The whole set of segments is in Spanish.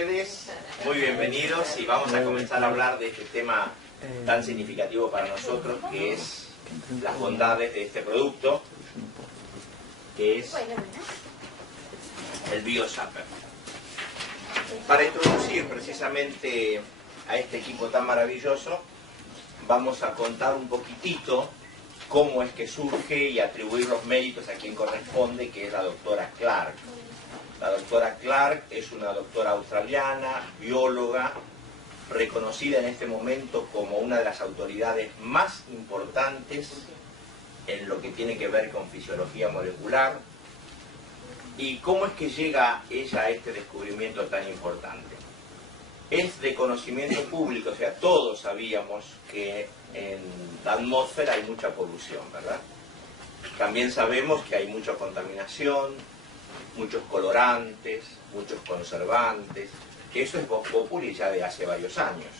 ustedes, muy bienvenidos, y vamos a comenzar a hablar de este tema tan significativo para nosotros, que es las bondades de este producto, que es el BioZapper. Para introducir precisamente a este equipo tan maravilloso, vamos a contar un poquitito cómo es que surge y atribuir los méritos a quien corresponde, que es la doctora Clark. La doctora Clark es una doctora australiana, bióloga, reconocida en este momento como una de las autoridades más importantes en lo que tiene que ver con fisiología molecular. ¿Y cómo es que llega ella a este descubrimiento tan importante? Es de conocimiento público, o sea, todos sabíamos que en la atmósfera hay mucha polución, ¿verdad? También sabemos que hay mucha contaminación, muchos colorantes, muchos conservantes, que eso es vox populi ya de hace varios años.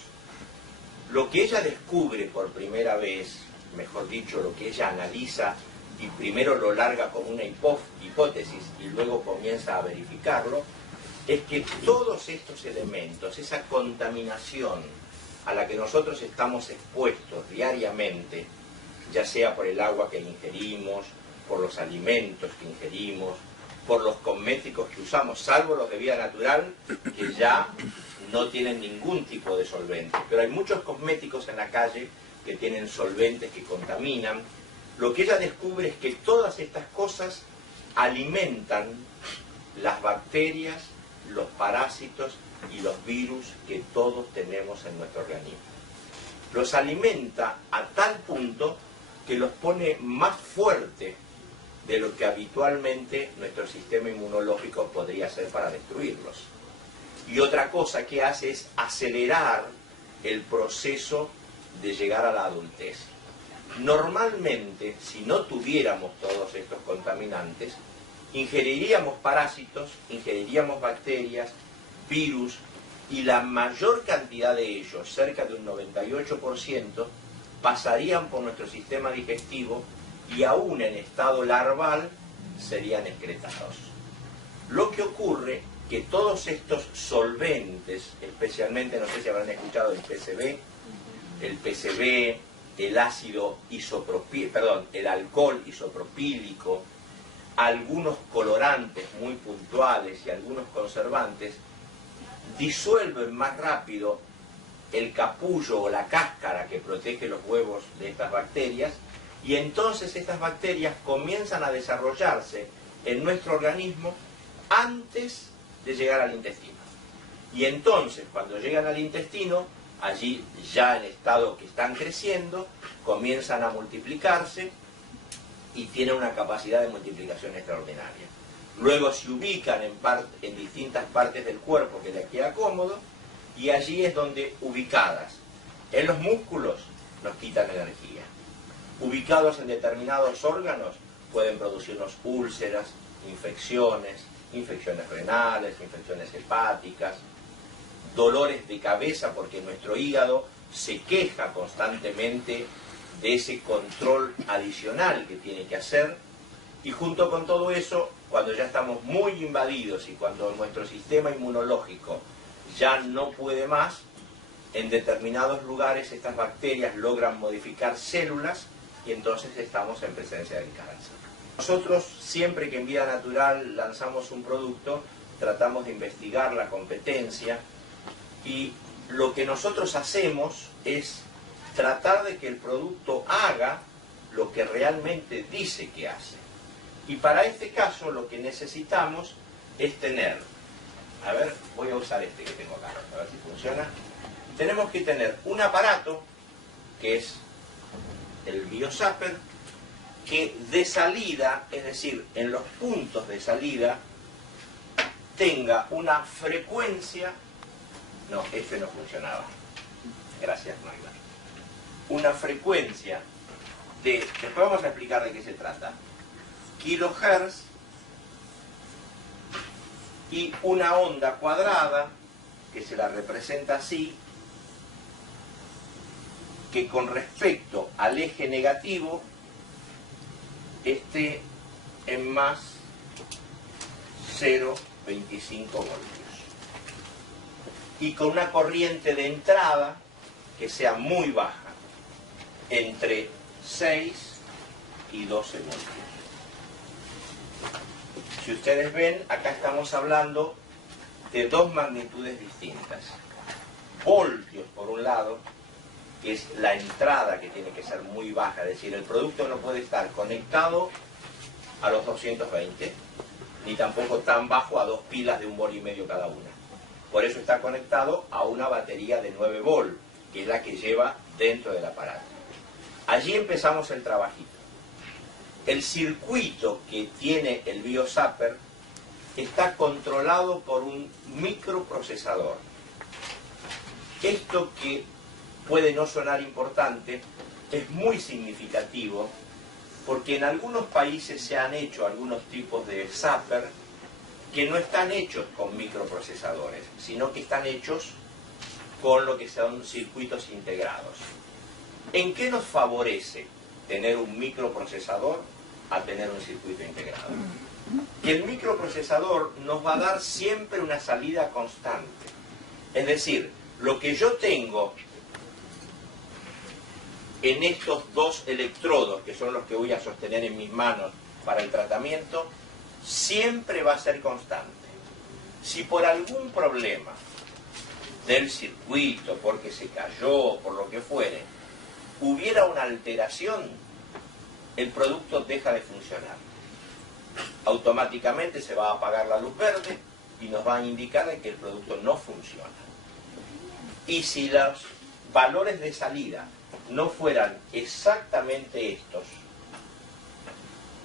Lo que ella descubre por primera vez, mejor dicho, lo que ella analiza y primero lo larga como una hipótesis y luego comienza a verificarlo, es que todos estos elementos, esa contaminación a la que nosotros estamos expuestos diariamente, ya sea por el agua que ingerimos, por los alimentos que ingerimos, por los cosméticos que usamos, salvo los de vida natural, que ya no tienen ningún tipo de solvente. Pero hay muchos cosméticos en la calle que tienen solventes que contaminan. Lo que ella descubre es que todas estas cosas alimentan las bacterias, los parásitos y los virus que todos tenemos en nuestro organismo. Los alimenta a tal punto que los pone más fuertes de lo que habitualmente nuestro sistema inmunológico podría hacer para destruirlos. Y otra cosa que hace es acelerar el proceso de llegar a la adultez. Normalmente, si no tuviéramos todos estos contaminantes, ingeriríamos parásitos, ingeriríamos bacterias, virus, y la mayor cantidad de ellos, cerca de un 98%, pasarían por nuestro sistema digestivo y aún en estado larval serían excretados. Lo que ocurre que todos estos solventes, especialmente, no sé si habrán escuchado el PCB, el ácido isopropílico, perdón, el alcohol isopropílico, algunos colorantes muy puntuales y algunos conservantes, disuelven más rápido el capullo o la cáscara que protege los huevos de estas bacterias, y entonces estas bacterias comienzan a desarrollarse en nuestro organismo antes de llegar al intestino. Y entonces, cuando llegan al intestino, allí ya en estado que están creciendo, comienzan a multiplicarse y tienen una capacidad de multiplicación extraordinaria. Luego se ubican en distintas partes del cuerpo que les queda cómodo, y allí es donde, ubicadas en los músculos, nos quitan energía. Ubicados en determinados órganos, pueden producirnos úlceras, infecciones renales, infecciones hepáticas, dolores de cabeza, porque nuestro hígado se queja constantemente de ese control adicional que tiene que hacer. Y junto con todo eso, cuando ya estamos muy invadidos y cuando nuestro sistema inmunológico ya no puede más, en determinados lugares estas bacterias logran modificar células y entonces estamos en presencia del cáncer. Nosotros, siempre que en Vida Natural lanzamos un producto, tratamos de investigar la competencia, y lo que nosotros hacemos es tratar de que el producto haga lo que realmente dice que hace. Y para este caso lo que necesitamos es tener, a ver, voy a usar este que tengo acá, a ver si funciona. Tenemos que tener un aparato, que es el BioZapper, que de salida, es decir, en los puntos de salida, tenga una frecuencia. No, este no funcionaba. Gracias, Magda. Una frecuencia de, después vamos a explicar de qué se trata, kilohertz, y una onda cuadrada, que se la representa así, que con respecto al eje negativo esté en más 0,25 voltios. y con una corriente de entrada que sea muy baja, entre 6 y 12 voltios. Si ustedes ven, acá estamos hablando de dos magnitudes distintas. Voltios por un lado, que es la entrada que tiene que ser muy baja, es decir, el producto no puede estar conectado a los 220, ni tampoco tan bajo a dos pilas de 1,5 volts cada una. Por eso está conectado a una batería de 9 volts, que es la que lleva dentro del aparato. Allí empezamos el trabajito. El circuito que tiene el BioZapper está controlado por un microprocesador. Esto, que puede no sonar importante, es muy significativo porque en algunos países se han hecho algunos tipos de zapper que no están hechos con microprocesadores, sino que están hechos con lo que son circuitos integrados. ¿En qué nos favorece tener un microprocesador a tener un circuito integrado? Que el microprocesador nos va a dar siempre una salida constante. Es decir, lo que yo tengo en estos dos electrodos, que son los que voy a sostener en mis manos para el tratamiento, siempre va a ser constante. Si por algún problema del circuito, porque se cayó, por lo que fuere, hubiera una alteración, el producto deja de funcionar. Automáticamente se va a apagar la luz verde y nos va a indicar de que el producto no funciona. Y si los valores de salida no fueran exactamente estos,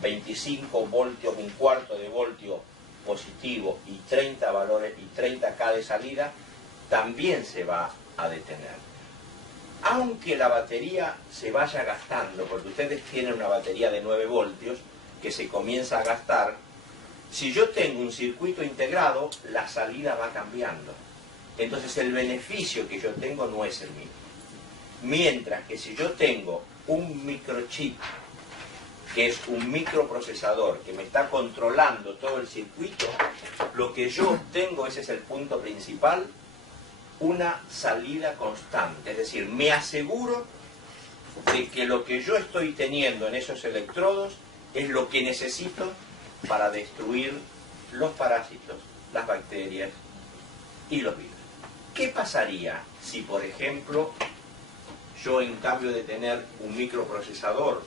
25 voltios, 1/4 de voltio positivo y 30 valores y 30K de salida, también se va a detener. Aunque la batería se vaya gastando, porque ustedes tienen una batería de 9 voltios que se comienza a gastar, si yo tengo un circuito integrado, la salida va cambiando. Entonces el beneficio que yo tengo no es el mismo. Mientras que si yo tengo un microchip, que es un microprocesador que me está controlando todo el circuito, lo que yo obtengo, ese es el punto principal, una salida constante. Es decir, me aseguro de que lo que yo estoy teniendo en esos electrodos es lo que necesito para destruir los parásitos, las bacterias y los virus. ¿Qué pasaría si, por ejemplo, yo, en cambio de tener un microprocesador,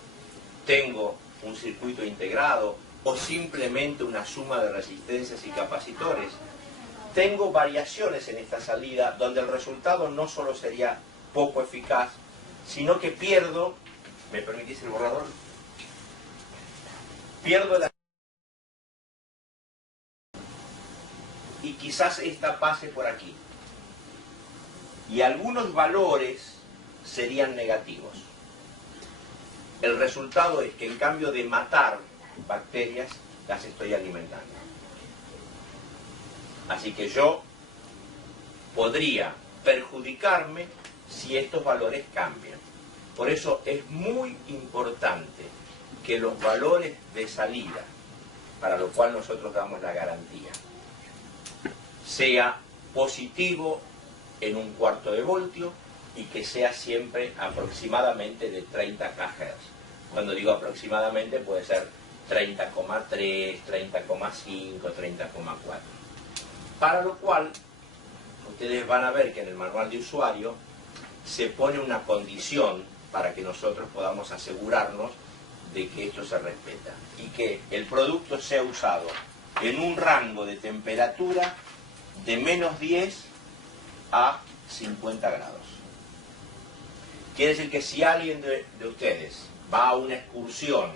tengo un circuito integrado o simplemente una suma de resistencias y capacitores? Tengo variaciones en esta salida donde el resultado no solo sería poco eficaz, sino que pierdo, ¿me permitís el borrador? Pierdo la... y quizás esta pase por aquí. Y algunos valores serían negativos. El resultado es que, en cambio de matar bacterias, las estoy alimentando. Así que yo podría perjudicarme si estos valores cambian. Por eso es muy importante que los valores de salida, para lo cual nosotros damos la garantía, sea positivo en 1/4 de voltio y que sea siempre aproximadamente de 30 kHz. Cuando digo aproximadamente, puede ser 30,3, 30,5, 30,4. Para lo cual, ustedes van a ver que en el manual de usuario se pone una condición para que nosotros podamos asegurarnos de que esto se respeta y que el producto sea usado en un rango de temperatura de -10 a 50 grados. Quiere decir que si alguien de ustedes va a una excursión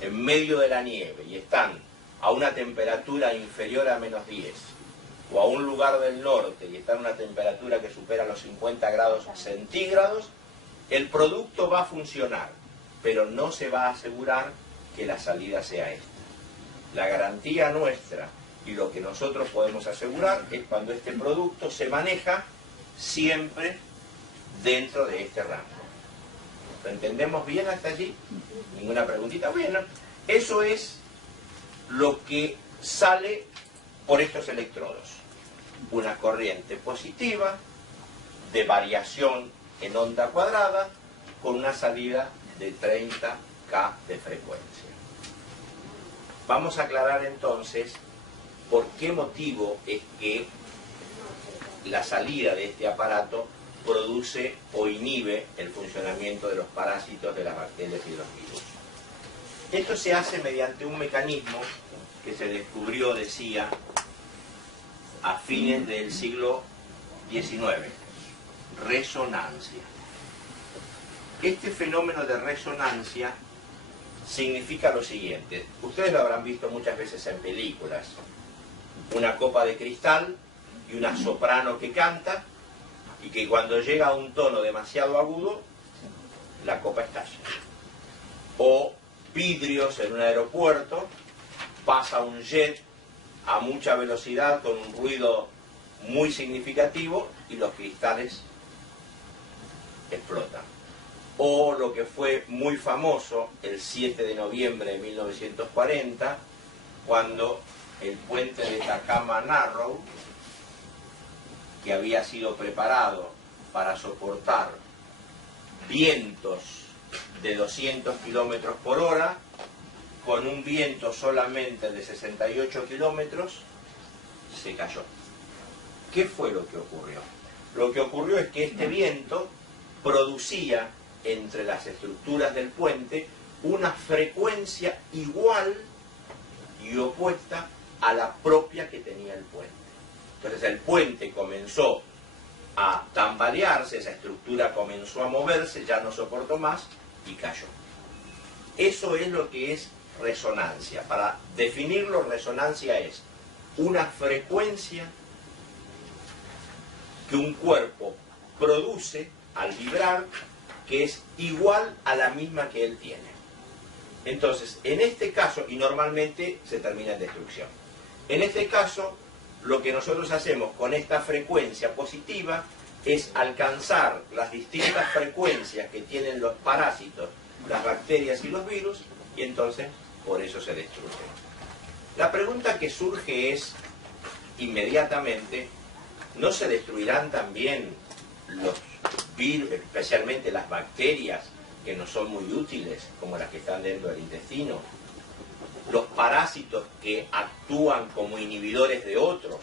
en medio de la nieve y están a una temperatura inferior a -10, o a un lugar del norte y están a una temperatura que supera los 50 grados centígrados, el producto va a funcionar, pero no se va a asegurar que la salida sea esta. La garantía nuestra y lo que nosotros podemos asegurar es cuando este producto se maneja siempre dentro de este rango. ¿Lo entendemos bien hasta allí? ¿Ninguna preguntita? Bueno, eso es lo que sale por estos electrodos. una corriente positiva de variación en onda cuadrada con una salida de 30K de frecuencia. Vamos a aclarar entonces por qué motivo es que la salida de este aparato produce o inhibe el funcionamiento de los parásitos, de las bacterias y de los virus. Esto se hace mediante un mecanismo que se descubrió, decía, a fines del siglo XIX, resonancia. Este fenómeno de resonancia significa lo siguiente, ustedes lo habrán visto muchas veces en películas, una copa de cristal y una soprano que canta, y que cuando llega a un tono demasiado agudo, la copa estalla. O vidrios en un aeropuerto, pasa un jet a mucha velocidad con un ruido muy significativo y los cristales explotan. O lo que fue muy famoso el 7 de noviembre de 1940, cuando el puente de Tacama Narrow, que había sido preparado para soportar vientos de 200 kilómetros por hora, con un viento solamente de 68 kilómetros, se cayó. ¿Qué fue lo que ocurrió? Lo que ocurrió es que este viento producía entre las estructuras del puente una frecuencia igual y opuesta a la propia que tenía el puente. Entonces el puente comenzó a tambalearse, esa estructura comenzó a moverse, ya no soportó más y cayó. Eso es lo que es resonancia. Para definirlo, resonancia es una frecuencia que un cuerpo produce al vibrar que es igual a la misma que él tiene. Entonces, en este caso, y normalmente se termina en destrucción, en este caso, lo que nosotros hacemos con esta frecuencia positiva es alcanzar las distintas frecuencias que tienen los parásitos, las bacterias y los virus, y entonces por eso se destruyen. La pregunta que surge es, inmediatamente, ¿no se destruirán también los virus, especialmente las bacterias que no son muy útiles, como las que están dentro del intestino? Los parásitos que actúan como inhibidores de otros.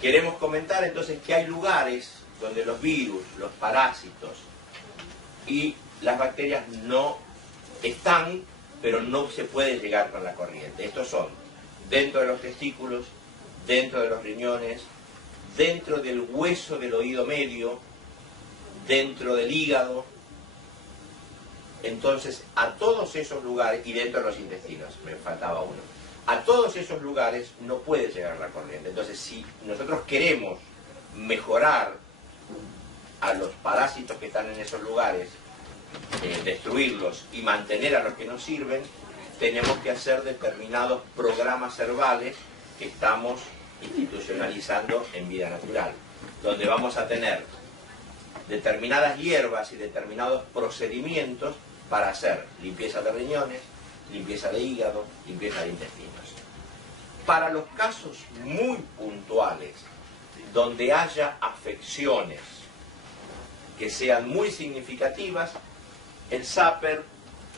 Queremos comentar entonces que hay lugares donde los virus, los parásitos y las bacterias no están, pero no se puede llegar con la corriente. Estos son dentro de los testículos, dentro de los riñones, dentro del hueso del oído medio, dentro del hígado. Entonces, a todos esos lugares, y dentro de los intestinos, me faltaba uno, a todos esos lugares no puede llegar la corriente. Entonces, si nosotros queremos mejorar a los parásitos que están en esos lugares, destruirlos y mantener a los que nos sirven, tenemos que hacer determinados programas herbales que estamos institucionalizando en Vida Natural, donde vamos a tener determinadas hierbas y determinados procedimientos para hacer limpieza de riñones, limpieza de hígado, limpieza de intestinos. Para los casos muy puntuales, donde haya afecciones que sean muy significativas, el zapper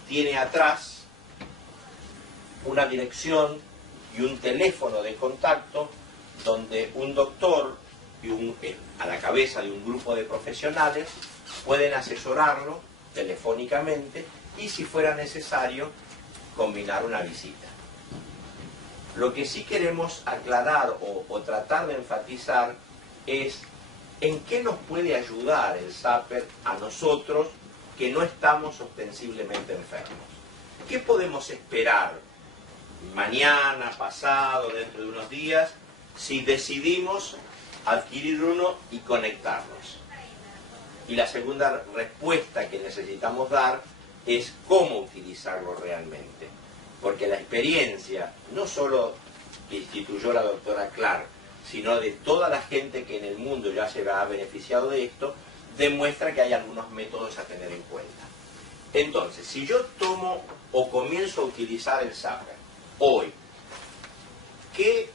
tiene atrás una dirección y un teléfono de contacto donde un doctor y a la cabeza de un grupo de profesionales pueden asesorarlo telefónicamente y, si fuera necesario, combinar una visita. Lo que sí queremos aclarar o tratar de enfatizar es en qué nos puede ayudar el zapper a nosotros que no estamos ostensiblemente enfermos. ¿Qué podemos esperar mañana, pasado, dentro de unos días, si decidimos adquirir uno y conectarnos? Y la segunda respuesta que necesitamos dar es cómo utilizarlo realmente. Porque la experiencia, no solo que instituyó la doctora Clark, sino de toda la gente que en el mundo ya se ha beneficiado de esto, demuestra que hay algunos métodos a tener en cuenta. Entonces, si yo tomo o comienzo a utilizar el zapper hoy, ¿qué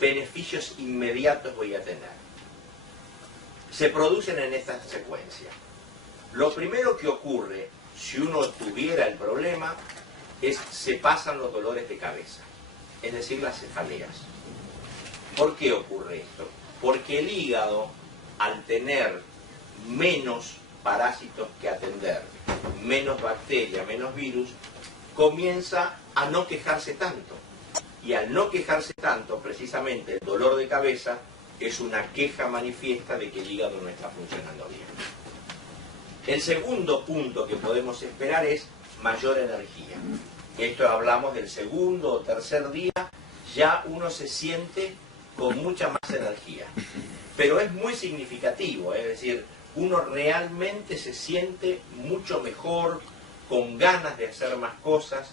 beneficio beneficios inmediatos voy a tener? Se producen en esta secuencia. Lo primero que ocurre, si uno tuviera el problema, es se pasan los dolores de cabeza, es decir, las cefaleas. ¿Por qué ocurre esto? Porque el hígado, al tener menos parásitos que atender, menos bacterias, menos virus, comienza a no quejarse tanto. Y al no quejarse tanto, precisamente el dolor de cabeza es una queja manifiesta de que el hígado no está funcionando bien. El segundo punto que podemos esperar es mayor energía. Esto hablamos del segundo o tercer día, ya uno se siente con mucha más energía. Pero es muy significativo, es decir, uno realmente se siente mucho mejor, con ganas de hacer más cosas,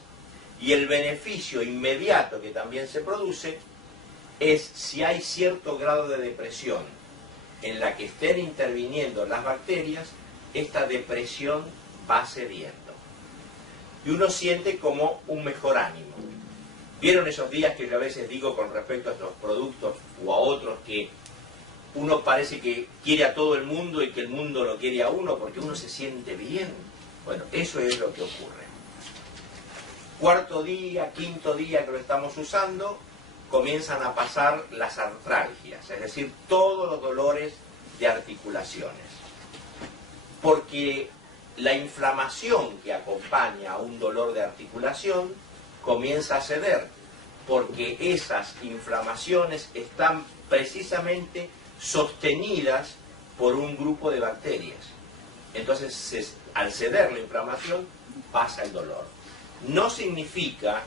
y el beneficio inmediato que también se produce es si hay cierto grado de depresión en la que estén interviniendo las bacterias, esta depresión va cediendo. Y uno siente como un mejor ánimo. ¿Vieron esos días que yo a veces digo con respecto a estos productos o a otros que uno parece que quiere a todo el mundo y que el mundo lo quiere a uno porque uno se siente bien? Bueno, eso es lo que ocurre. Cuarto día, quinto día que lo estamos usando, comienzan a pasar las artralgias, es decir, todos los dolores de articulaciones. Porque la inflamación que acompaña a un dolor de articulación comienza a ceder, porque esas inflamaciones están precisamente sostenidas por un grupo de bacterias. Entonces, al ceder la inflamación, pasa el dolor. No significa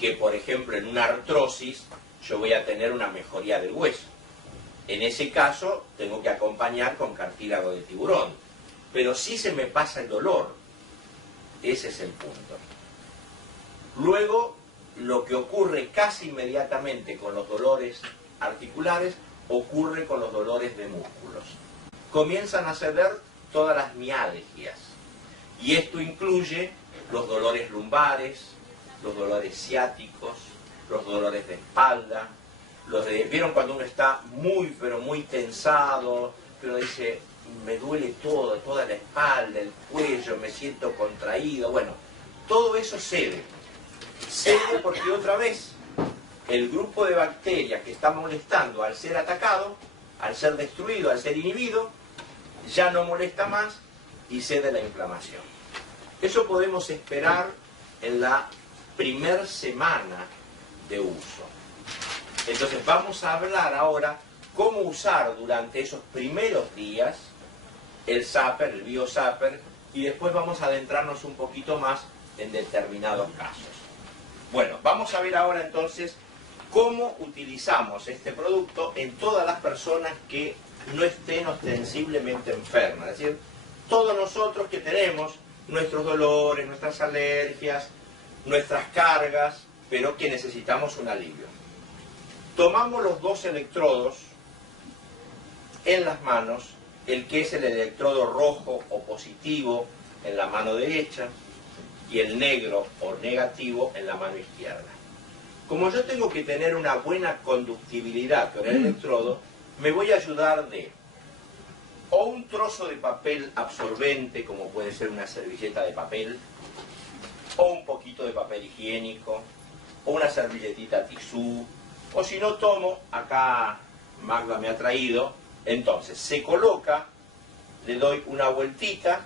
que, por ejemplo, en una artrosis yo voy a tener una mejoría del hueso. En ese caso, tengo que acompañar con cartílago de tiburón. Pero sí se me pasa el dolor. Ese es el punto. Luego, lo que ocurre casi inmediatamente con los dolores articulares, ocurre con los dolores de músculos. Comienzan a ceder todas las mialgias. Y esto incluye los dolores lumbares, los dolores ciáticos, los dolores de espalda, ¿vieron cuando uno está muy, pero muy tensado, pero dice, me duele todo, toda la espalda, el cuello, me siento contraído? Bueno, todo eso cede. Cede porque otra vez el grupo de bacterias que está molestando al ser atacado, al ser destruido, al ser inhibido, ya no molesta más y cede la inflamación. Eso podemos esperar en la primer semana de uso. Entonces vamos a hablar ahora cómo usar durante esos primeros días el Zapper, el BioZapper, y después vamos a adentrarnos un poquito más en determinados casos. Bueno, vamos a ver ahora entonces cómo utilizamos este producto en todas las personas que no estén ostensiblemente enfermas. Es decir, todos nosotros que tenemos nuestros dolores, nuestras alergias, nuestras cargas, pero que necesitamos un alivio. Tomamos los dos electrodos en las manos, el que es el electrodo rojo o positivo en la mano derecha y el negro o negativo en la mano izquierda. Como yo tengo que tener una buena conductibilidad con el electrodo, me voy a ayudar de o un trozo de papel absorbente, como puede ser una servilleta de papel, o un poquito de papel higiénico, o una servilletita tisú, o si no tomo, acá Magda me ha traído, entonces se coloca, le doy una vueltita,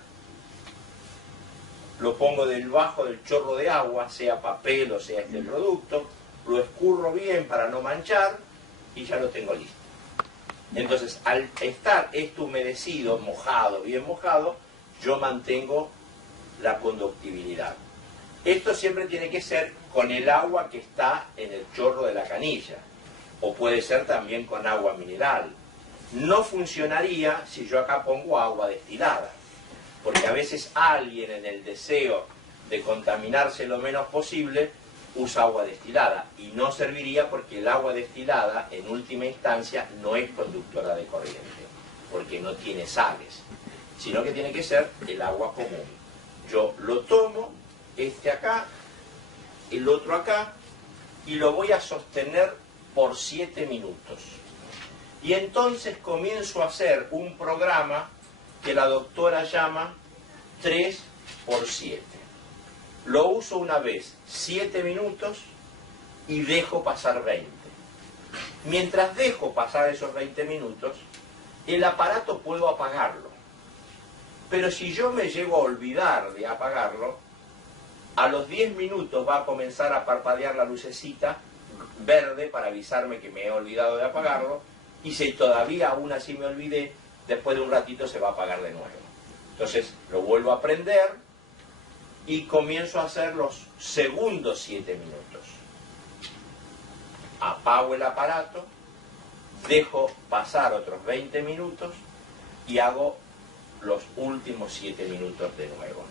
lo pongo debajo del chorro de agua, sea papel o sea este producto, lo escurro bien para no manchar y ya lo tengo listo. Entonces, al estar esto humedecido, mojado, bien mojado, yo mantengo la conductibilidad. Esto siempre tiene que ser con el agua que está en el chorro de la canilla, o puede ser también con agua mineral. No funcionaría si yo acá pongo agua destilada, porque a veces alguien en el deseo de contaminarse lo menos posible usa agua destilada y no serviría porque el agua destilada en última instancia no es conductora de corriente porque no tiene sales, sino que tiene que ser el agua común. Yo lo tomo, este acá, el otro acá, y lo voy a sostener por 7 minutos. Y entonces comienzo a hacer un programa que la doctora llama 3 por 7. Lo uso una vez 7 minutos y dejo pasar 20. Mientras dejo pasar esos 20 minutos, el aparato puedo apagarlo. Pero si yo me llego a olvidar de apagarlo, a los 10 minutos va a comenzar a parpadear la lucecita verde para avisarme que me he olvidado de apagarlo, y si todavía aún así me olvidé, después de un ratito se va a apagar de nuevo. Entonces lo vuelvo a prender y comienzo a hacer los segundos 7 minutos. Apago el aparato, dejo pasar otros 20 minutos y hago los últimos 7 minutos de nuevo.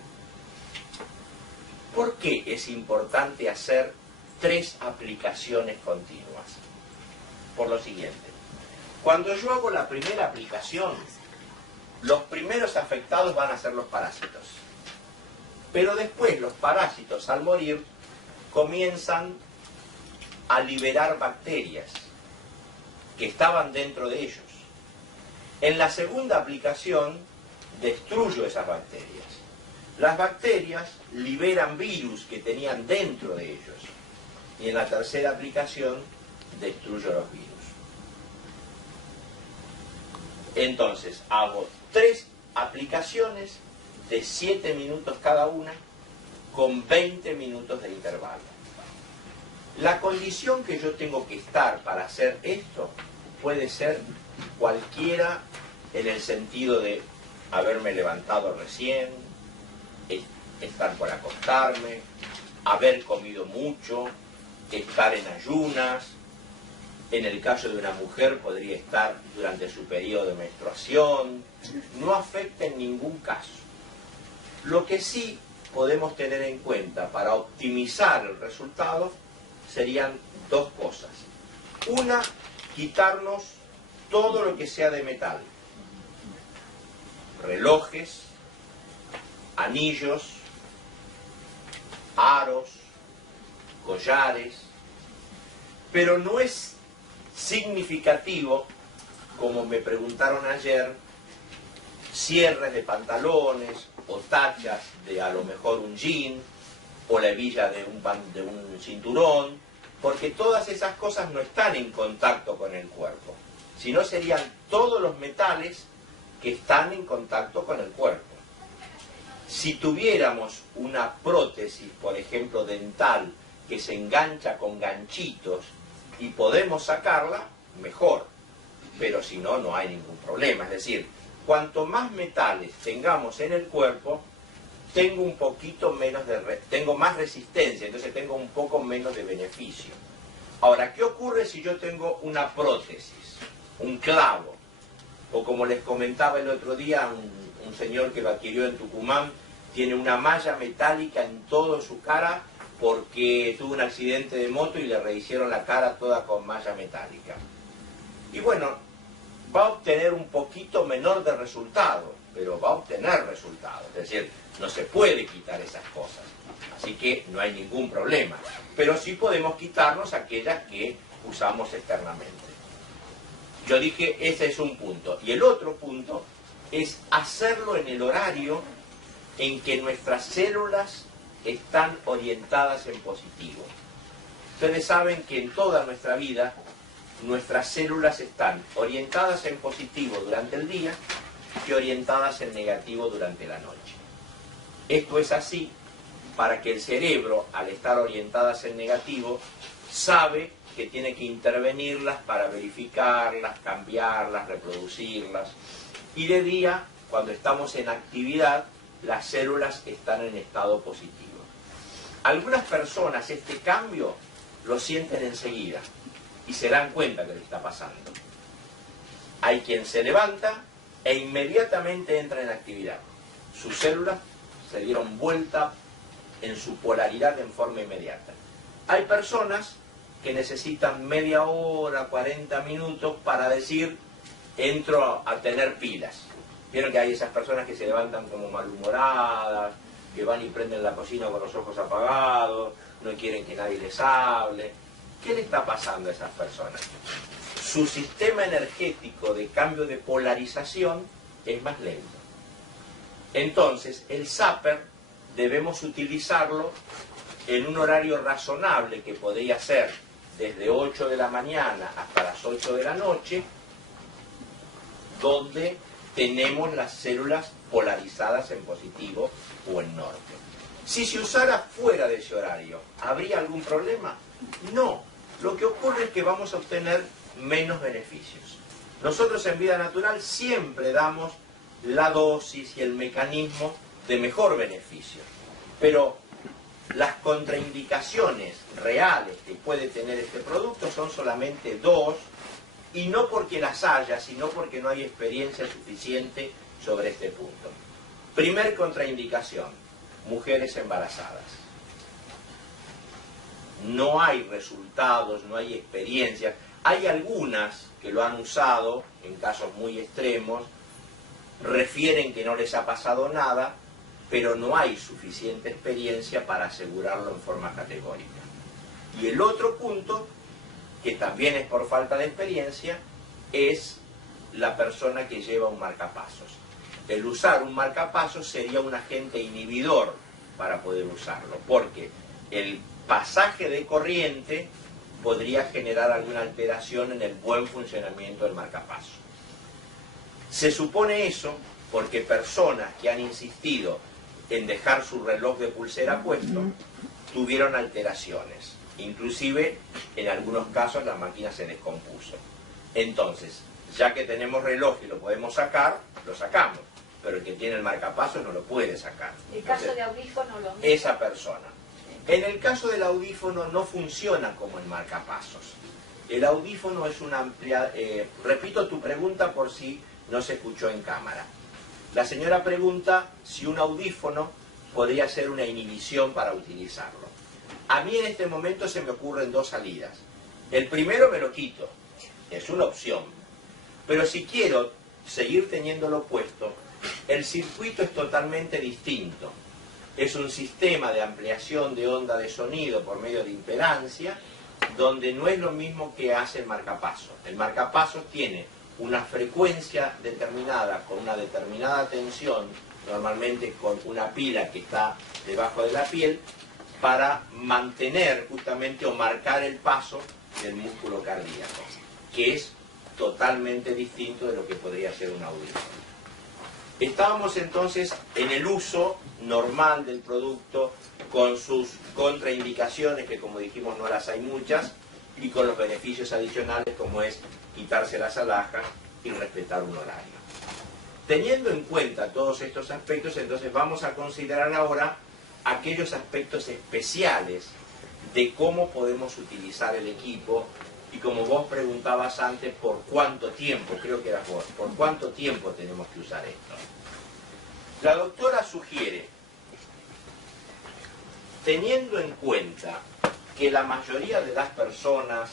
¿Por qué es importante hacer 3 aplicaciones continuas? Por lo siguiente. Cuando yo hago la primera aplicación, los primeros afectados van a ser los parásitos. Pero después los parásitos, al morir, comienzan a liberar bacterias que estaban dentro de ellos. En la segunda aplicación, destruyo esas bacterias. Las bacterias liberan virus que tenían dentro de ellos. Y en la tercera aplicación, destruyo los virus. Entonces, hago 3 aplicaciones de 7 minutos cada una, con 20 minutos de intervalo. La condición que yo tengo que estar para hacer esto puede ser cualquiera, en el sentido de haberme levantado recién, estar por acostarme, haber comido mucho, estar en ayunas. En el caso de una mujer podría estar durante su periodo de menstruación. No afecta en ningún caso. Lo que sí podemos tener en cuenta para optimizar el resultado serían 2 cosas. Una, quitarnos todo lo que sea de metal. Relojes, anillos, aros, collares. Pero no es significativo, como me preguntaron ayer, cierres de pantalones o tachas de a lo mejor un jean o la hebilla de un cinturón, porque todas esas cosas no están en contacto con el cuerpo, sino serían todos los metales que están en contacto con el cuerpo. Si tuviéramos una prótesis, por ejemplo dental, que se engancha con ganchitos y podemos sacarla, mejor. Pero si no, no hay ningún problema. Es decir, cuanto más metales tengamos en el cuerpo, tengo un poquito menos tengo más resistencia, entonces tengo un poco menos de beneficio. Ahora, ¿qué ocurre si yo tengo una prótesis, un clavo? O como les comentaba el otro día, un señor que lo adquirió en Tucumán, tiene una malla metálica en toda su cara porque tuvo un accidente de moto y le rehicieron la cara toda con malla metálica. Y bueno, va a obtener un poquito menor de resultado, pero va a obtener resultados. Es decir, no se puede quitar esas cosas. Así que no hay ningún problema. Pero sí podemos quitarnos aquellas que usamos externamente. Yo dije, ese es un punto. Y el otro punto es hacerlo en el horario en que nuestras células están orientadas en positivo. Ustedes saben que en toda nuestra vida nuestras células están orientadas en positivo durante el día y orientadas en negativo durante la noche. Esto es así para que el cerebro, al estar orientadas en negativo, sabe que tiene que intervenirlas para verificarlas, cambiarlas, reproducirlas. Y de día, cuando estamos en actividad, las células están en estado positivo. Algunas personas este cambio lo sienten enseguida y se dan cuenta que le está pasando. Hay quien se levanta e inmediatamente entra en actividad. Sus células se dieron vuelta en su polaridad en forma inmediata. Hay personas que necesitan media hora, 40 minutos para decir, entro a tener pilas. Vieron que hay esas personas que se levantan como malhumoradas, que van y prenden la cocina con los ojos apagados, no quieren que nadie les hable. ¿Qué le está pasando a esas personas? Su sistema energético de cambio de polarización es más lento. Entonces, el zapper debemos utilizarlo en un horario razonable que podría ser desde 8 de la mañana hasta las 8 de la noche, donde tenemos las células polarizadas en positivo o en norte. Si se usara fuera de ese horario, ¿habría algún problema? No. Lo que ocurre es que vamos a obtener menos beneficios. Nosotros en Vida Natural siempre damos la dosis y el mecanismo de mejor beneficio. Pero las contraindicaciones reales que puede tener este producto son solamente dos, y no porque las haya, sino porque no hay experiencia suficiente sobre este punto. Primer contraindicación, mujeres embarazadas. No hay resultados, no hay experiencia. Hay algunas que lo han usado en casos muy extremos, refieren que no les ha pasado nada, pero no hay suficiente experiencia para asegurarlo en forma categórica. Y el otro punto, que también es por falta de experiencia, es la persona que lleva un marcapasos. El usar un marcapasos sería un agente inhibidor para poder usarlo, porque el pasaje de corriente podría generar alguna alteración en el buen funcionamiento del marcapasos. Se supone eso porque personas que han insistido en dejar su reloj de pulsera puesto tuvieron alteraciones. Inclusive, en algunos casos, la máquina se descompuso. Entonces, ya que tenemos reloj y lo podemos sacar, lo sacamos. Pero el que tiene el marcapasos no lo puede sacar. El caso de audífono lo mismo. Esa persona. En el caso del audífono no funciona como el marcapasos. El audífono es una amplia... repito tu pregunta por si no se escuchó en cámara. La señora pregunta si un audífono podría ser una inhibición para utilizarlo. A mí en este momento se me ocurren dos salidas. El primero me lo quito, es una opción. Pero si quiero seguir teniéndolo puesto, el circuito es totalmente distinto. Es un sistema de ampliación de onda de sonido por medio de impedancia, donde no es lo mismo que hace el marcapasos. El marcapasos tiene una frecuencia determinada, con una determinada tensión, normalmente con una pila que está debajo de la piel, para mantener justamente o marcar el paso del músculo cardíaco, que es totalmente distinto de lo que podría ser un audífono. Estábamos entonces en el uso normal del producto, con sus contraindicaciones, que como dijimos no las hay muchas, y con los beneficios adicionales como es quitarse las alhajas y respetar un horario. Teniendo en cuenta todos estos aspectos, entonces vamos a considerar ahora aquellos aspectos especiales de cómo podemos utilizar el equipo, y como vos preguntabas antes, por cuánto tiempo, creo que eras vos, por cuánto tiempo tenemos que usar esto. La doctora sugiere, teniendo en cuenta que la mayoría de las personas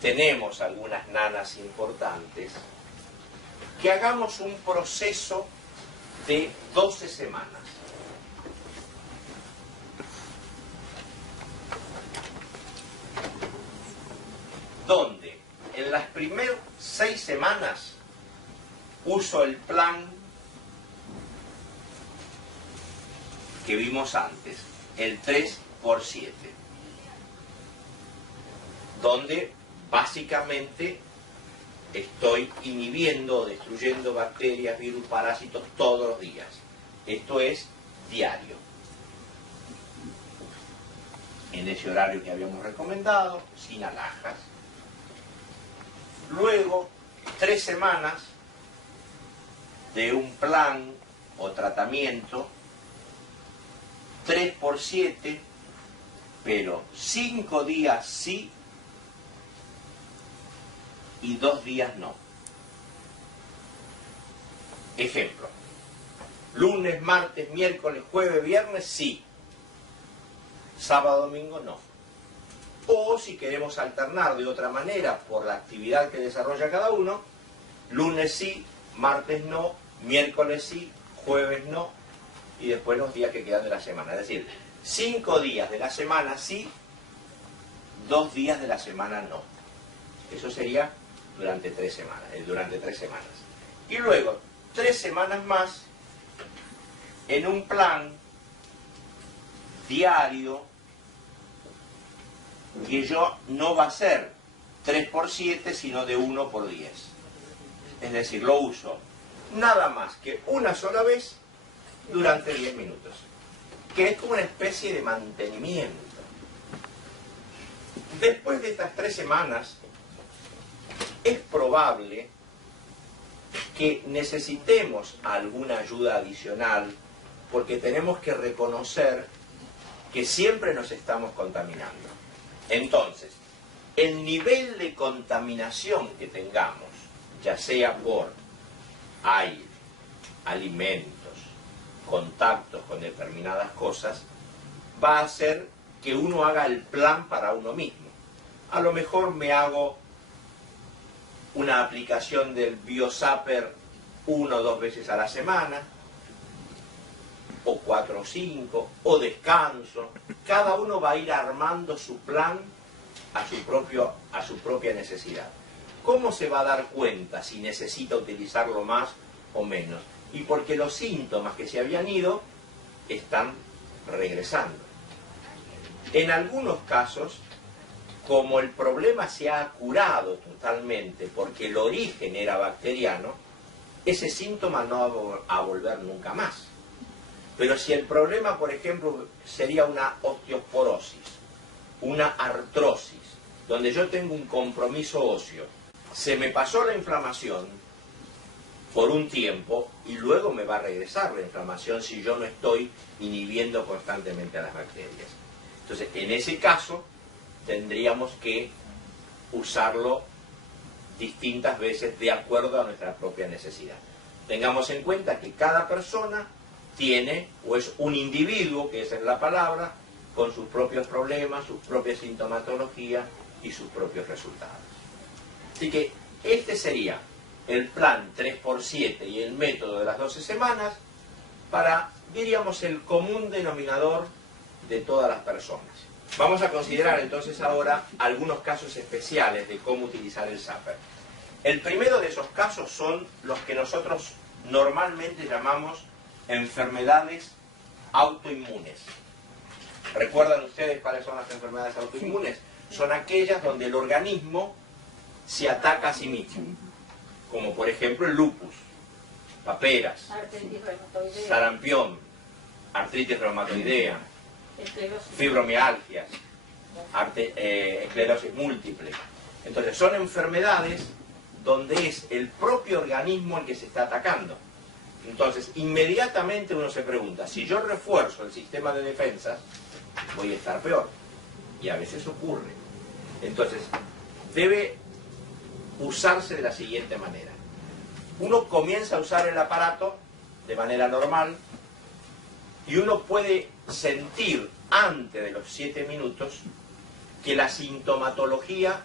tenemos algunas nanas importantes, que hagamos un proceso de 12 semanas. Donde en las primeras 6 semanas uso el plan que vimos antes, el 3×7, donde básicamente estoy inhibiendo o destruyendo bacterias, virus, parásitos todos los días. Esto es diario. En ese horario que habíamos recomendado, sin alhajas. Luego, 3 semanas de un plan o tratamiento, 3×7, pero 5 días sí y 2 días no. Ejemplo, lunes, martes, miércoles, jueves, viernes sí, sábado, domingo no. O si queremos alternar de otra manera por la actividad que desarrolla cada uno, lunes sí, martes no, miércoles sí, jueves no, y después los días que quedan de la semana. Es decir, 5 días de la semana sí, 2 días de la semana no. Eso sería durante 3 semanas. Y luego, 3 semanas más en un plan diario que yo no va a ser 3×7, sino de 1×10. Es decir, lo uso nada más que una sola vez durante 10 minutos. Que es como una especie de mantenimiento. Después de estas 3 semanas, es probable que necesitemos alguna ayuda adicional, porque tenemos que reconocer que siempre nos estamos contaminando. Entonces, el nivel de contaminación que tengamos, ya sea por aire, alimentos, contactos con determinadas cosas, va a hacer que uno haga el plan para uno mismo. A lo mejor me hago una aplicación del BioZapper 1 o 2 veces a la semana, o 4 o 5, o descanso. Cada uno va a ir armando su plan a su propia necesidad. ¿Cómo se va a dar cuenta si necesita utilizarlo más o menos? Y porque los síntomas que se habían ido están regresando. En algunos casos, como el problema se ha curado totalmente porque el origen era bacteriano, ese síntoma no va a volver nunca más. Pero si el problema, por ejemplo, sería una osteoporosis, una artrosis, donde yo tengo un compromiso óseo, se me pasó la inflamación por un tiempo y luego me va a regresar la inflamación si yo no estoy inhibiendo constantemente a las bacterias. Entonces, en ese caso, tendríamos que usarlo distintas veces de acuerdo a nuestra propia necesidad. Tengamos en cuenta que cada persona tiene, o es un individuo, que esa es la palabra, con sus propios problemas, sus propias sintomatologías y sus propios resultados. Así que este sería el plan 3×7 y el método de las 12 semanas para, diríamos, el común denominador de todas las personas. Vamos a considerar entonces ahora algunos casos especiales de cómo utilizar el Zapper. El primero de esos casos son los que nosotros normalmente llamamos enfermedades autoinmunes. ¿Recuerdan ustedes cuáles son las enfermedades autoinmunes? Son aquellas donde el organismo se ataca a sí mismo, como por ejemplo el lupus, paperas, sarampión, artritis reumatoidea, fibromialgias, esclerosis múltiple. Entonces son enfermedades donde es el propio organismo el que se está atacando. Entonces inmediatamente uno se pregunta, si yo refuerzo el sistema de defensas, voy a estar peor. Y a veces ocurre. Entonces debe usarse de la siguiente manera. Uno comienza a usar el aparato de manera normal y uno puede sentir antes de los 7 minutos que la sintomatología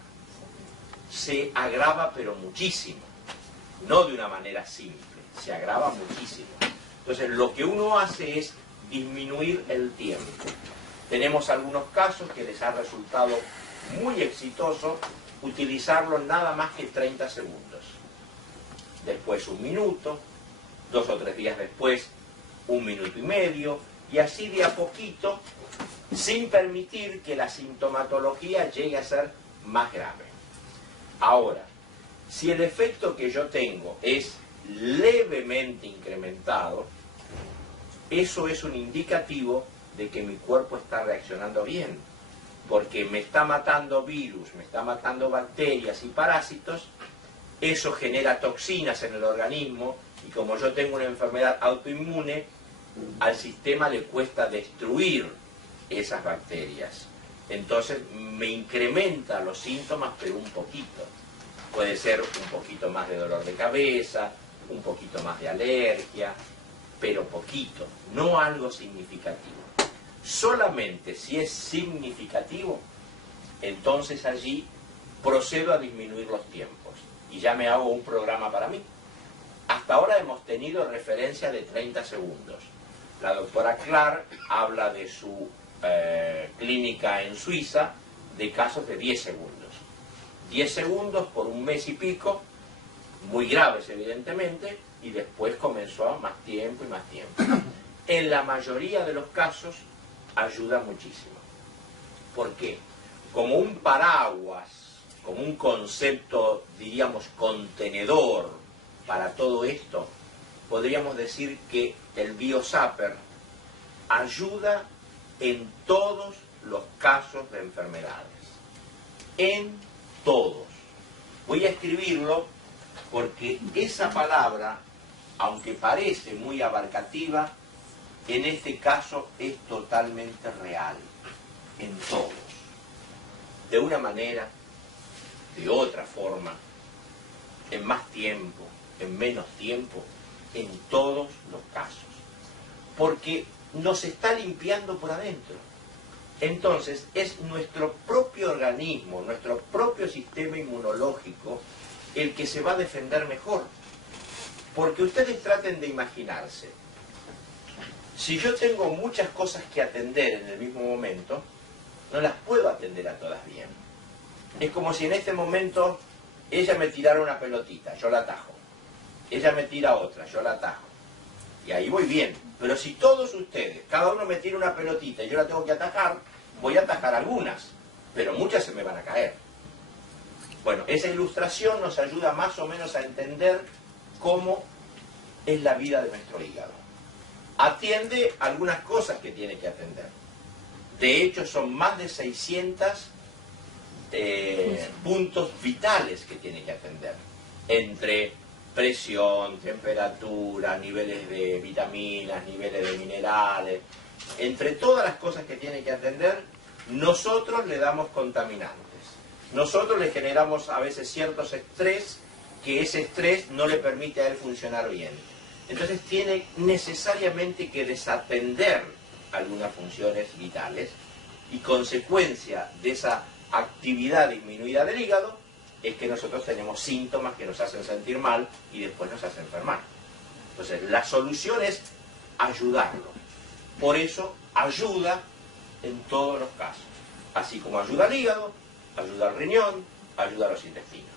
se agrava pero muchísimo, no de una manera simple, se agrava muchísimo. Entonces lo que uno hace es disminuir el tiempo. Tenemos algunos casos que les ha resultado muy exitoso utilizarlo nada más que 30 segundos. Después 1 minuto, 2 o 3 días después 1 minuto y medio, y así de a poquito, sin permitir que la sintomatología llegue a ser más grave. Ahora, si el efecto que yo tengo es levemente incrementado, eso es un indicativo de que mi cuerpo está reaccionando bien, porque me está matando virus, me está matando bacterias y parásitos, eso genera toxinas en el organismo, y como yo tengo una enfermedad autoinmune, al sistema le cuesta destruir esas bacterias. Entonces me incrementa los síntomas, pero un poquito. Puede ser un poquito más de dolor de cabeza, un poquito más de alergia, pero poquito, no algo significativo. Solamente si es significativo, entonces allí procedo a disminuir los tiempos y ya me hago un programa para mí. Hasta ahora hemos tenido referencia de 30 segundos. La doctora Clark habla de su clínica en Suiza, de casos de 10 segundos. 10 segundos por un mes y pico, muy graves evidentemente, y después comenzó a más tiempo y más tiempo. En la mayoría de los casos ayuda muchísimo. ¿Por qué? Como un paraguas, como un concepto, diríamos, contenedor para todo esto, podríamos decir que el BioZapper ayuda en todos los casos de enfermedades. En todos. Voy a escribirlo porque esa palabra, aunque parece muy abarcativa, en este caso es totalmente real. En todos. De una manera, de otra forma, en más tiempo, en menos tiempo, en todos los casos. Porque nos está limpiando por adentro. Entonces es nuestro propio organismo, nuestro propio sistema inmunológico el que se va a defender mejor. Porque ustedes traten de imaginarse, si yo tengo muchas cosas que atender en el mismo momento, no las puedo atender a todas bien. Es como si en este momento ella me tirara una pelotita, yo la atajo. Ella me tira otra, yo la atajo. Y ahí voy bien. Pero si todos ustedes, cada uno me tira una pelotita y yo la tengo que atajar, voy a atajar algunas, pero muchas se me van a caer. Bueno, esa ilustración nos ayuda más o menos a entender cómo es la vida de nuestro hígado. Atiende algunas cosas que tiene que atender. De hecho, son más de 600 puntos vitales que tiene que atender. Entre presión, temperatura, niveles de vitaminas, niveles de minerales. Entre todas las cosas que tiene que atender, nosotros le damos contaminantes. Nosotros le generamos a veces ciertos estrés, que ese estrés no le permite a él funcionar bien. Entonces tiene necesariamente que desatender algunas funciones vitales, y consecuencia de esa actividad disminuida del hígado es que nosotros tenemos síntomas que nos hacen sentir mal y después nos hacen enfermar. Entonces la solución es ayudarlo. Por eso ayuda en todos los casos. Así como ayuda al hígado, ayuda al riñón, ayuda a los intestinos.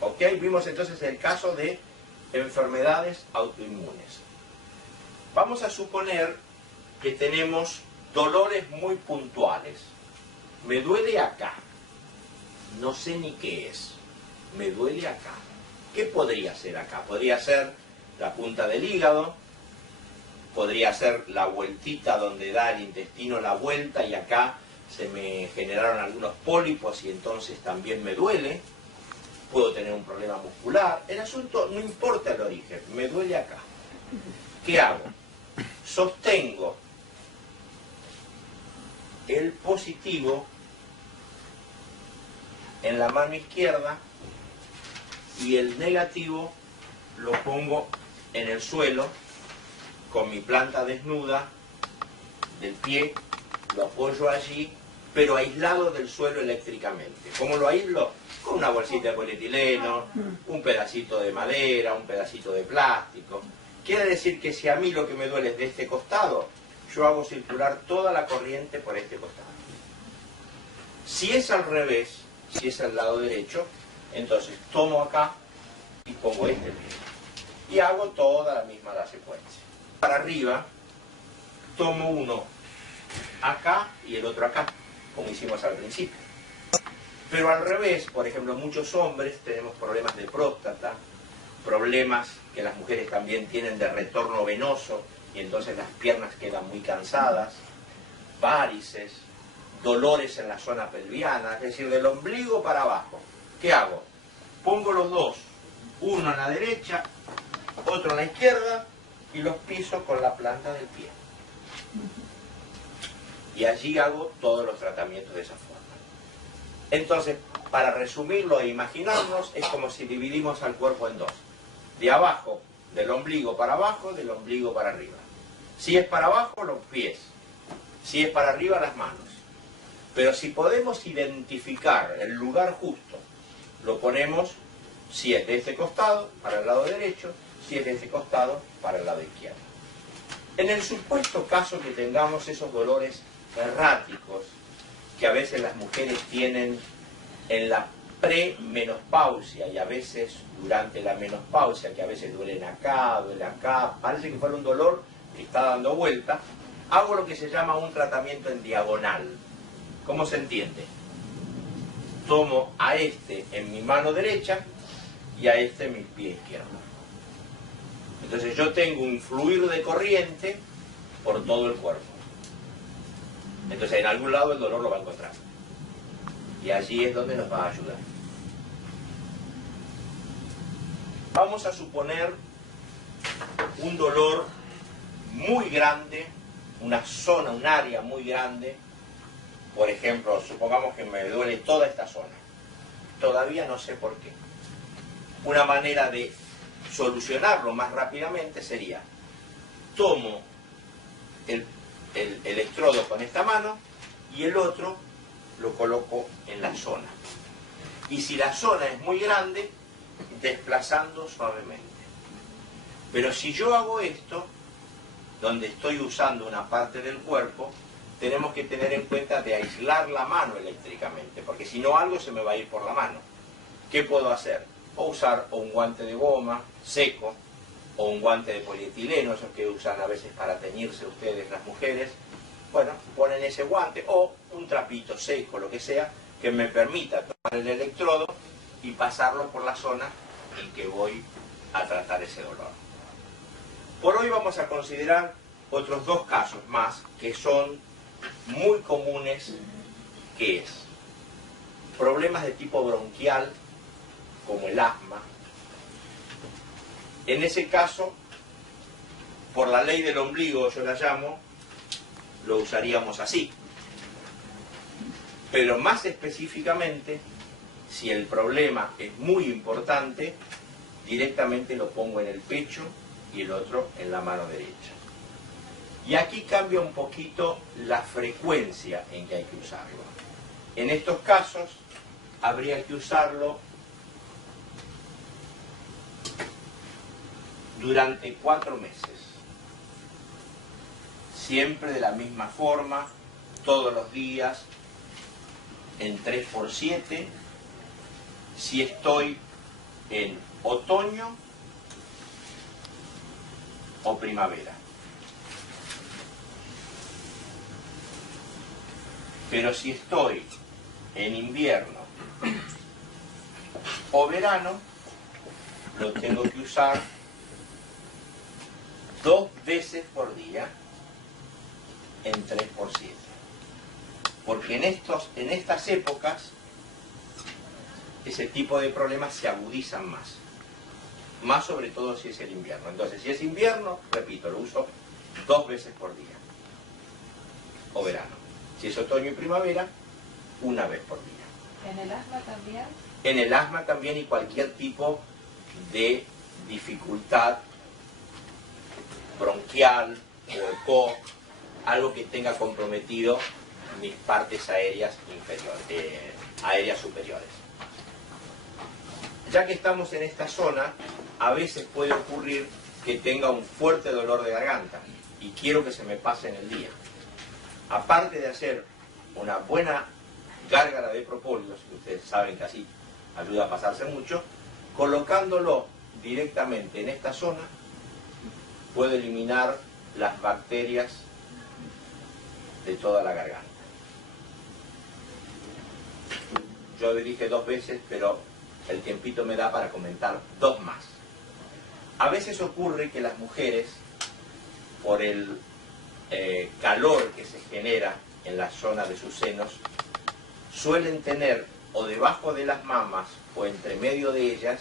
¿Ok? Vimos entonces el caso de enfermedades autoinmunes. Vamos a suponer que tenemos dolores muy puntuales. Me duele acá. No sé ni qué es. Me duele acá. ¿Qué podría ser acá? Podría ser la punta del hígado, podría ser la vueltita donde da el intestino la vuelta y acá se me generaron algunos pólipos y entonces también me duele. Puedo tener un problema muscular. El asunto no importa el origen, me duele acá. ¿Qué hago? Sostengo el positivo en la mano izquierda y el negativo lo pongo en el suelo con mi planta desnuda del pie, lo apoyo allí, pero aislado del suelo eléctricamente. ¿Cómo lo aíslo? Con una bolsita de polietileno, un pedacito de madera, un pedacito de plástico. Quiere decir que si a mí lo que me duele es de este costado, yo hago circular toda la corriente por este costado. Si es al revés, si es al lado derecho, entonces tomo acá y pongo este pie. Y hago toda la misma secuencia. Para arriba, tomo uno acá y el otro acá, como hicimos al principio. Pero al revés, por ejemplo, muchos hombres tenemos problemas de próstata, problemas que las mujeres también tienen de retorno venoso, y entonces las piernas quedan muy cansadas, varices, dolores en la zona pelviana, es decir, del ombligo para abajo. ¿Qué hago? Pongo los dos, uno a la derecha, otro a la izquierda, y los piso con la planta del pie. Y allí hago todos los tratamientos de esa forma. Entonces, para resumirlo e imaginarnos, es como si dividimos al cuerpo en dos. De abajo, del ombligo para abajo, del ombligo para arriba. Si es para abajo, los pies. Si es para arriba, las manos. Pero si podemos identificar el lugar justo, lo ponemos, si es de este costado, para el lado derecho, si es de este costado, para el lado izquierdo. En el supuesto caso que tengamos esos dolores erráticos, que a veces las mujeres tienen en la premenopausia y a veces durante la menopausia, que a veces duele acá, parece que fuera un dolor que está dando vuelta, hago lo que se llama un tratamiento en diagonal. ¿Cómo se entiende? Tomo a este en mi mano derecha y a este en mi pie izquierdo. Entonces yo tengo un fluir de corriente por todo el cuerpo. Entonces en algún lado el dolor lo va a encontrar. Y allí es donde nos va a ayudar. Vamos a suponer un dolor muy grande, una zona, un área muy grande. Por ejemplo, supongamos que me duele toda esta zona. Todavía no sé por qué. Una manera de solucionarlo más rápidamente sería, tomo el electrodo con esta mano y el otro lo coloco en la zona. Y si la zona es muy grande, desplazando suavemente. Pero si yo hago esto, donde estoy usando una parte del cuerpo, tenemos que tener en cuenta de aislar la mano eléctricamente, porque si no algo se me va a ir por la mano. ¿Qué puedo hacer? O usar un guante de goma seco, o un guante de polietileno, esos que usan a veces para teñirse ustedes las mujeres. Bueno, ponen ese guante, o un trapito seco, lo que sea, que me permita tomar el electrodo y pasarlo por la zona en que voy a tratar ese dolor. Por hoy vamos a considerar otros dos casos más que son muy comunes, que es problemas de tipo bronquial, como el asma. En ese caso, por la ley del ombligo, yo la llamo, lo usaríamos así. Pero más específicamente, si el problema es muy importante, directamente lo pongo en el pecho y el otro en la mano derecha. Y aquí cambia un poquito la frecuencia en que hay que usarlo. En estos casos, habría que usarlo durante 4 meses. Siempre de la misma forma, todos los días, en 3×7, si estoy en otoño o primavera. Pero si estoy en invierno o verano, lo tengo que usar 2 veces por día en 3×7. Porque en estas épocas ese tipo de problemas se agudizan más. Más sobre todo si es el invierno. Entonces, si es invierno, repito, lo uso 2 veces por día. O verano. Si es otoño y primavera, 1 vez por día. ¿En el asma también? En el asma también y cualquier tipo de dificultad bronquial o EPOC, algo que tenga comprometido mis partes aéreas aéreas superiores. Ya que estamos en esta zona, a veces puede ocurrir que tenga un fuerte dolor de garganta y quiero que se me pase en el día. Aparte de hacer una buena gárgara de propóleos, que ustedes saben que así ayuda a pasarse mucho, colocándolo directamente en esta zona, puedo eliminar las bacterias de toda la garganta. Yo le dije 2 veces, pero el tiempito me da para comentar 2 más. A veces ocurre que las mujeres, por el calor que se genera en la zona de sus senos, suelen tener o debajo de las mamas o entre medio de ellas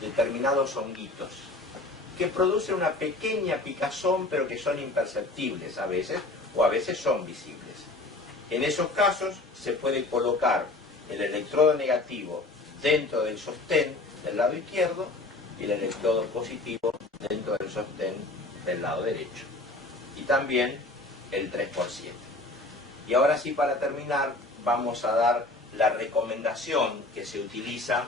determinados honguitos que producen una pequeña picazón pero que son imperceptibles a veces o a veces son visibles. En esos casos se puede colocar el electrodo negativo dentro del sostén del lado izquierdo y el electrodo positivo dentro del sostén del lado derecho. Y también el 3×7. Y ahora sí, para terminar, vamos a dar la recomendación que se utiliza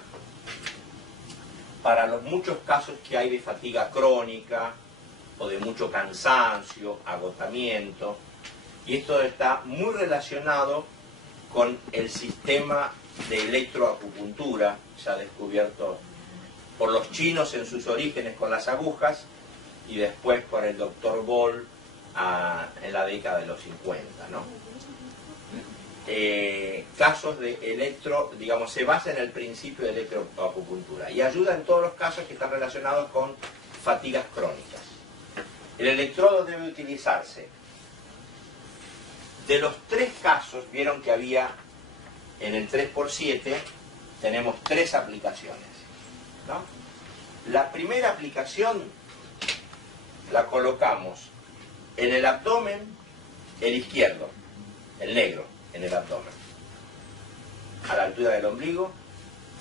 para los muchos casos que hay de fatiga crónica o de mucho cansancio, agotamiento. Y esto está muy relacionado con el sistema de electroacupuntura, ya descubierto por los chinos en sus orígenes con las agujas, y después por el doctor Boll en la década de los 50, ¿no? Casos de digamos, se basa en el principio de electroacupuntura y ayuda en todos los casos que están relacionados con fatigas crónicas. El electrodo debe utilizarse. De los 3 casos, vieron que había en el 3×7, tenemos 3 aplicaciones, ¿no? La primera aplicación la colocamos en el abdomen, el izquierdo, el negro, en el abdomen, a la altura del ombligo,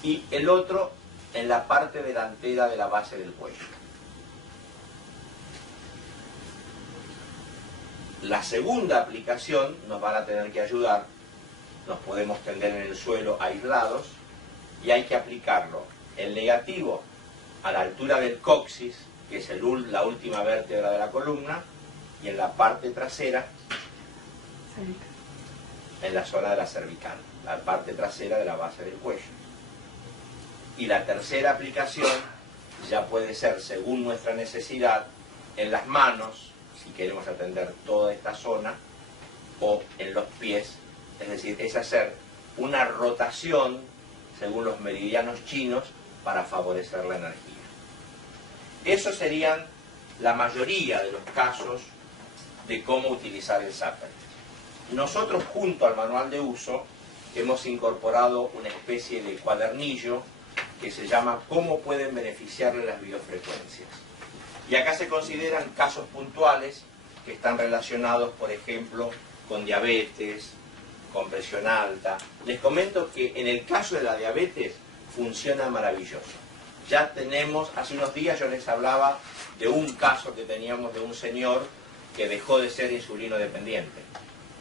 y el otro en la parte delantera de la base del cuello. La segunda aplicación nos van a tener que ayudar, nos podemos tender en el suelo aislados, y hay que aplicarlo, el negativo, a la altura del coxis, que es la última vértebra de la columna, y en la parte trasera, en la zona de la cervical, la parte trasera de la base del cuello. Y la tercera aplicación ya puede ser, según nuestra necesidad, en las manos, si queremos atender toda esta zona, o en los pies, es decir, es hacer una rotación según los meridianos chinos para favorecer la energía. Esos serían la mayoría de los casos de cómo utilizar el zapper. Nosotros, junto al manual de uso, hemos incorporado una especie de cuadernillo que se llama ¿Cómo pueden beneficiarle las biofrecuencias? Y acá se consideran casos puntuales que están relacionados, por ejemplo, con diabetes, con presión alta. Les comento que en el caso de la diabetes funciona maravilloso. Ya tenemos, hace unos días yo les hablaba de un caso que teníamos de un señor que dejó de ser insulino dependiente.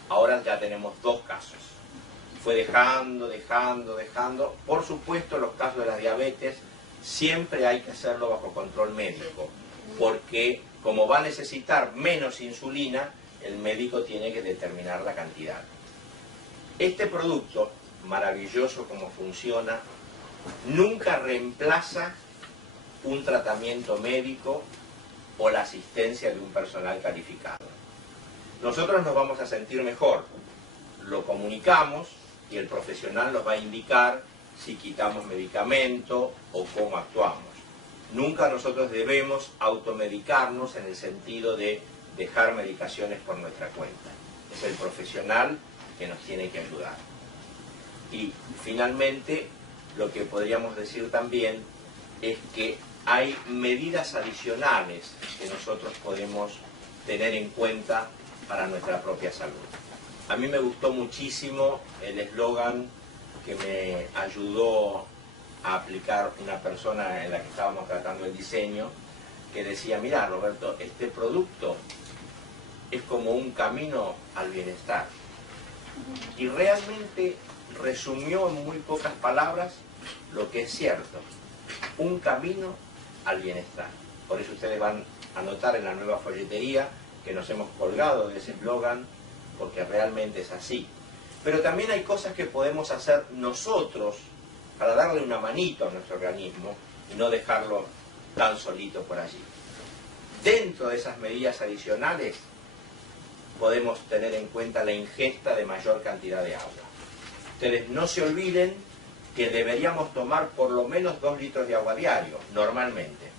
Ahora ya tenemos 2 casos. Fue dejando. Por supuesto, los casos de la diabetes siempre hay que hacerlo bajo control médico, porque como va a necesitar menos insulina, el médico tiene que determinar la cantidad. Este producto, maravilloso como funciona, nunca reemplaza un tratamiento médico o la asistencia de un personal calificado. Nosotros nos vamos a sentir mejor, lo comunicamos y el profesional nos va a indicar si quitamos medicamento o cómo actuamos. Nunca nosotros debemos automedicarnos en el sentido de dejar medicaciones por nuestra cuenta. Es el profesional que nos tiene que ayudar. Y finalmente, lo que podríamos decir también es que hay medidas adicionales que nosotros podemos tener en cuenta para nuestra propia salud. A mí me gustó muchísimo el eslogan que me ayudó a aplicar una persona en la que estábamos tratando el diseño, que decía, mirá Roberto, este producto es como un camino al bienestar. Y realmente resumió en muy pocas palabras lo que es cierto, un camino al bienestar. Por eso ustedes van a notar en la nueva folletería que nos hemos colgado de ese eslogan, porque realmente es así. Pero también hay cosas que podemos hacer nosotros para darle una manito a nuestro organismo y no dejarlo tan solito por allí. Dentro de esas medidas adicionales podemos tener en cuenta la ingesta de mayor cantidad de agua. Ustedes no se olviden que deberíamos tomar por lo menos 2 litros de agua diario, normalmente.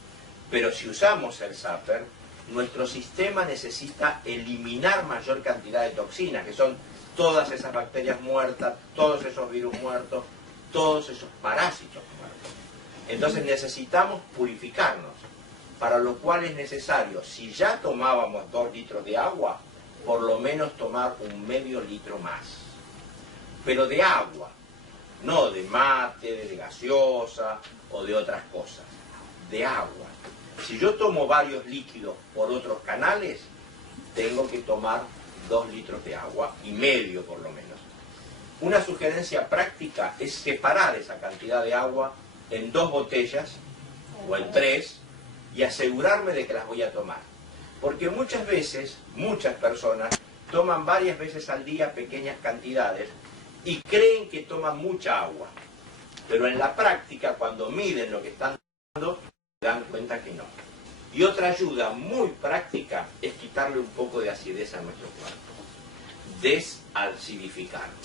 Pero si usamos el zapper, nuestro sistema necesita eliminar mayor cantidad de toxinas, que son todas esas bacterias muertas, todos esos virus muertos, todos esos parásitos muertos. Entonces necesitamos purificarnos, para lo cual es necesario, si ya tomábamos 2 litros de agua, por lo menos tomar un medio litro más. Pero de agua, no de mate, de gaseosa o de otras cosas, de agua. Si yo tomo varios líquidos por otros canales, tengo que tomar 2 litros de agua y medio por lo menos. Una sugerencia práctica es separar esa cantidad de agua en 2 botellas o en 3 y asegurarme de que las voy a tomar. Porque muchas veces, muchas personas toman varias veces al día pequeñas cantidades y creen que toman mucha agua. Pero en la práctica, cuando miden lo que están tomando, se dan cuenta que no. Y otra ayuda muy práctica es quitarle un poco de acidez a nuestro cuerpo. Desacidificarnos.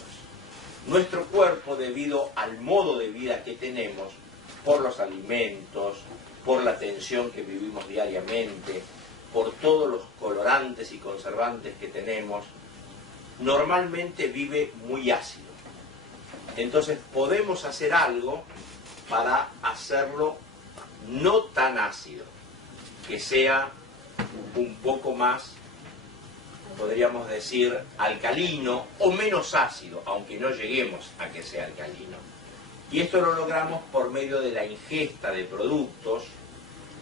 Nuestro cuerpo, debido al modo de vida que tenemos, por los alimentos, por la tensión que vivimos diariamente, por todos los colorantes y conservantes que tenemos, normalmente vive muy ácido. Entonces podemos hacer algo para hacerlo no tan ácido, que sea un poco más, podríamos decir, alcalino o menos ácido, aunque no lleguemos a que sea alcalino. Y esto lo logramos por medio de la ingesta de productos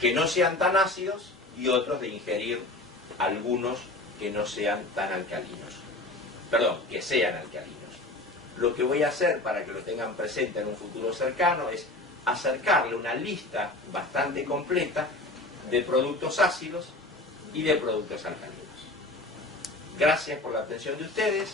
que no sean tan ácidos y otros de ingerir algunos que no sean tan alcalinos. Perdón, que sean alcalinos. Lo que voy a hacer para que lo tengan presente en un futuro cercano es acercarle una lista bastante completa de productos ácidos y de productos alcalinos. Gracias por la atención de ustedes.